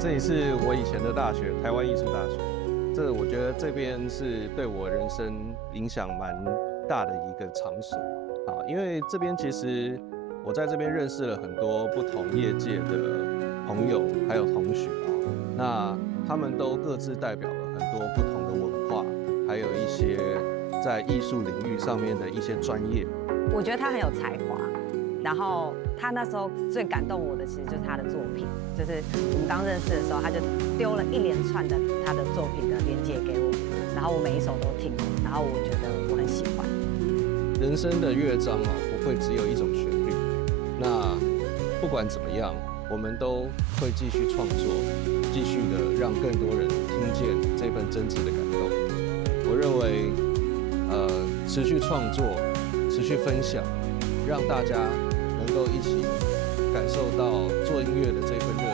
这里是我以前的大学，台湾艺术大学。我觉得这边是对我人生影响蛮大的一个场所啊，因为这边其实我在这边认识了很多不同业界的朋友，还有同学啊。那他们都各自代表了很多不同的文化，还有一些在艺术领域上面的一些专业。我觉得他很有才华。然后他那时候最感动我的，其实就是他的作品。就是我们刚认识的时候，他就丢了一连串的他的作品的连结给我，然后我每一首都听，然后我觉得我很喜欢。人生的乐章不会只有一种旋律。那不管怎么样，我们都会继续创作，继续的让更多人听见这份真挚的感动。我认为，持续创作，持续分享，让大家能够一起感受到做音乐的这份热